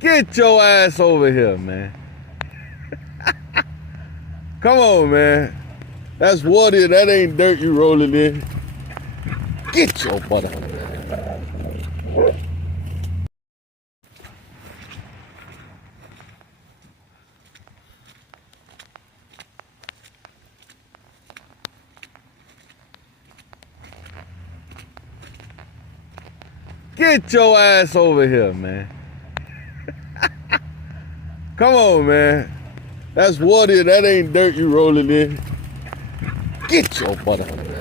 Get your ass over here, man. Come on, man. That's water. That ain't dirt you rolling in. Get your butt up. Get your ass over here, man. Come on, man. That's water. That ain't dirt you rolling in. Get your butt up.